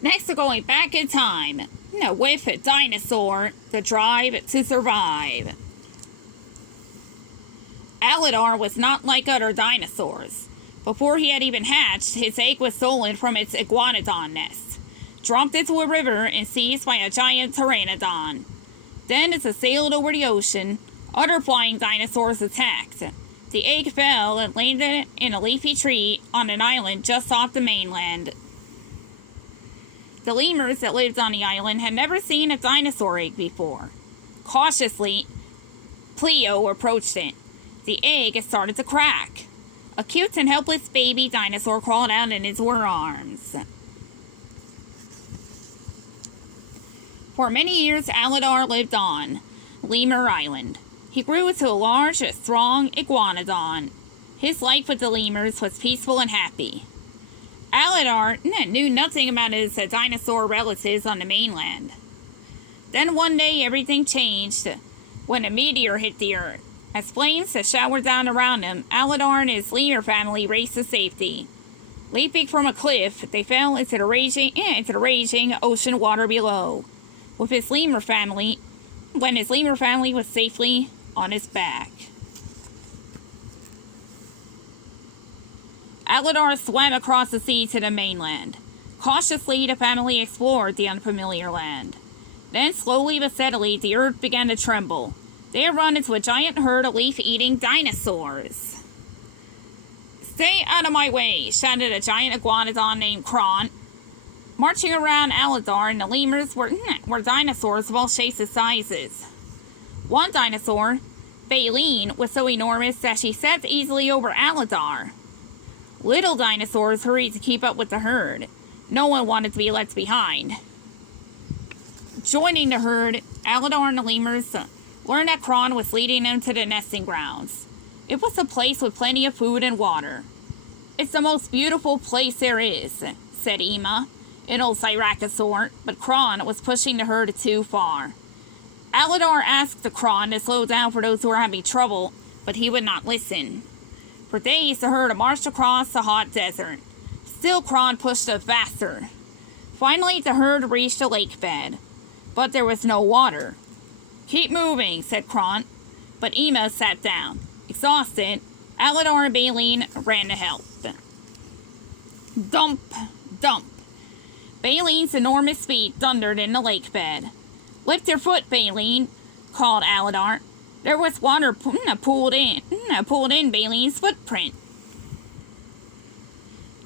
Next, we're going back in time. With a dinosaur, the drive to survive. Aladar was not like other dinosaurs. Before he had even hatched, his egg was stolen from its iguanodon nest, dropped into a river, and seized by a giant pteranodon. Then, as it sailed over the ocean, other flying dinosaurs attacked. The egg fell and landed in a leafy tree on an island just off the mainland. The lemurs that lived on the island had never seen a dinosaur egg before. Cautiously, Pleo approached it. The egg started to crack. A cute and helpless baby dinosaur crawled out into her arms. For many years, Aladar lived on Lemur Island. He grew into a large, strong iguanodon. His life with the lemurs was peaceful and happy. Aladar knew nothing about his dinosaur relatives on the mainland. Then one day everything changed when a meteor hit the earth. As flames showered down around him, Aladar and his lemur family raced to safety. Leaping from a cliff, they fell into the raging ocean water below. When his lemur family was safely on his back. Aladar swam across the sea to the mainland. Cautiously, the family explored the unfamiliar land. Then, slowly but steadily, the earth began to tremble. They had run into a giant herd of leaf-eating dinosaurs. "Stay out of my way," shouted a giant iguanodon named Kron. Marching around Aladar and the lemurs were dinosaurs of all shapes and sizes. One dinosaur, Baleen, was so enormous that she stepped easily over Aladar. Little dinosaurs hurried to keep up with the herd. No one wanted to be left behind. Joining the herd, Aladar and the lemurs learned that Kron was leading them to the nesting grounds. It was a place with plenty of food and water. "It's the most beautiful place there is," said Ema, an old Syrachosaur, but Kron was pushing the herd too far. Aladar asked the Kron to slow down for those who were having trouble, but he would not listen. For days, the herd marched across the hot desert. Still, Kron pushed up faster. Finally, the herd reached a lake bed, but there was no water. "Keep moving," said Kron, but Ema sat down. Exhausted, Aladar and Baleen ran to help. Dump, dump. Baleen's enormous feet thundered in the lake bed. "Lift your foot, Baleen," called Aladar. There was water pooled in Baleen's footprint.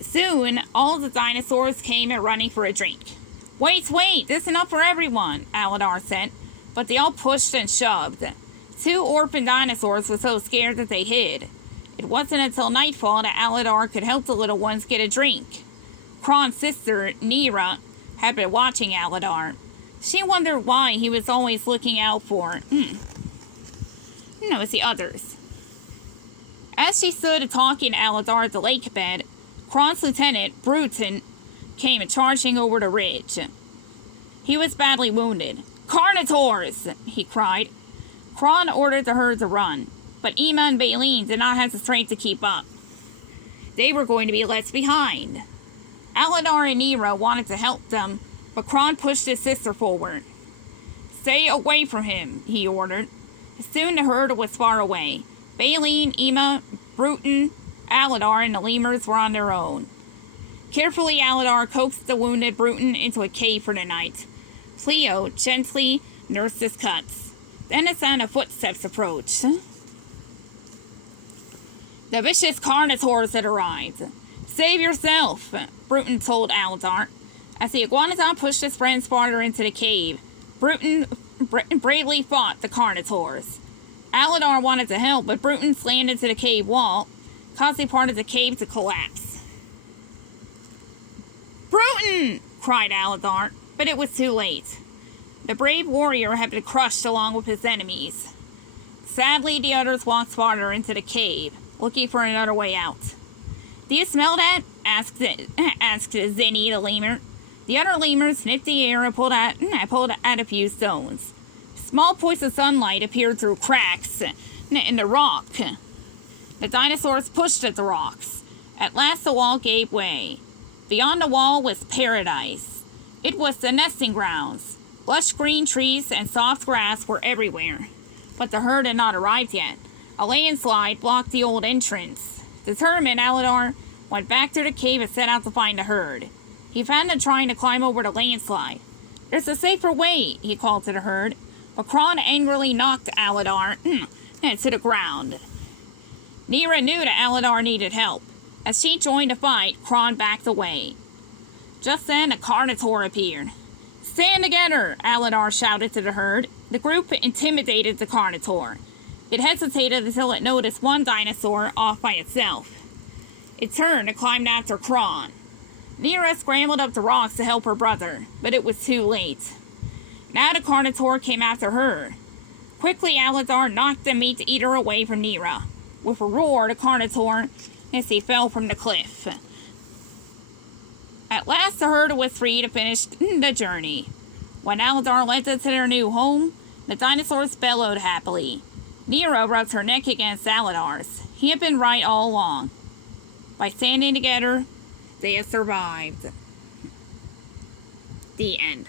Soon, all the dinosaurs came running for a drink. Wait, this is enough for everyone," Aladar said, but they all pushed and shoved. 2 orphan dinosaurs were so scared that they hid. It wasn't until nightfall that Aladar could help the little ones get a drink. Kron's sister, Nera, had been watching Aladar. She wondered why he was always looking out for the others. As she stood talking to Aladar at the lake bed, Kron's lieutenant, Bruton, came charging over the ridge. He was badly wounded. "Carnivores!" he cried. Kron ordered the herd to run, but Ema and Baleen did not have the strength to keep up. They were going to be left behind. Aladar and Nera wanted to help them, but Kron pushed his sister forward. "Stay away from him," he ordered. Soon the herd was far away. Baleen, Ema, Bruton, Aladar, and the lemurs were on their own. Carefully, Aladar coaxed the wounded Bruton into a cave for the night. Pleo gently nursed his cuts. Then the sound of footsteps approached. The vicious carnivores had arrived. "Save yourself," Bruton told Aladar. As the iguanodon pushed his friends farther into the cave, Bruton bravely fought the carnivores. Aladar wanted to help, but Bruton slammed into the cave wall, causing part of the cave to collapse. "Bruton!" cried Aladar, but it was too late. The brave warrior had been crushed along with his enemies. Sadly, the others walked farther into the cave, looking for another way out. "Do you smell that?" asked Zinni the lemur. The other lemurs sniffed the air and pulled out a few stones. Small points of sunlight appeared through cracks in the rock. The dinosaurs pushed at the rocks. At last the wall gave way. Beyond the wall was paradise. It was the nesting grounds. Lush green trees and soft grass were everywhere. But the herd had not arrived yet. A landslide blocked the old entrance. Determined, Aladar went back to the cave and set out to find the herd. He found them trying to climb over the landslide. "There's a safer way," he called to the herd. But Kron angrily knocked Aladar to the ground. Nira knew that Aladar needed help. As she joined the fight, Kron backed away. Just then, a Carnotaur appeared. "Stand together!" Aladar shouted to the herd. The group intimidated the Carnotaur. It hesitated until it noticed one dinosaur off by itself. It turned and climbed after Kron. Nira scrambled up the rocks to help her brother, but it was too late. Now the Carnotaur came after her. Quickly, Aladar knocked the meat eater away from Nira. With a roar, the Carnotaur, as he fell from the cliff. At last, the herd was free to finish the journey. When Aladar led them to their new home, the dinosaurs bellowed happily. Nira rubbed her neck against Aladar's. He had been right all along. By standing together, they have survived. The end.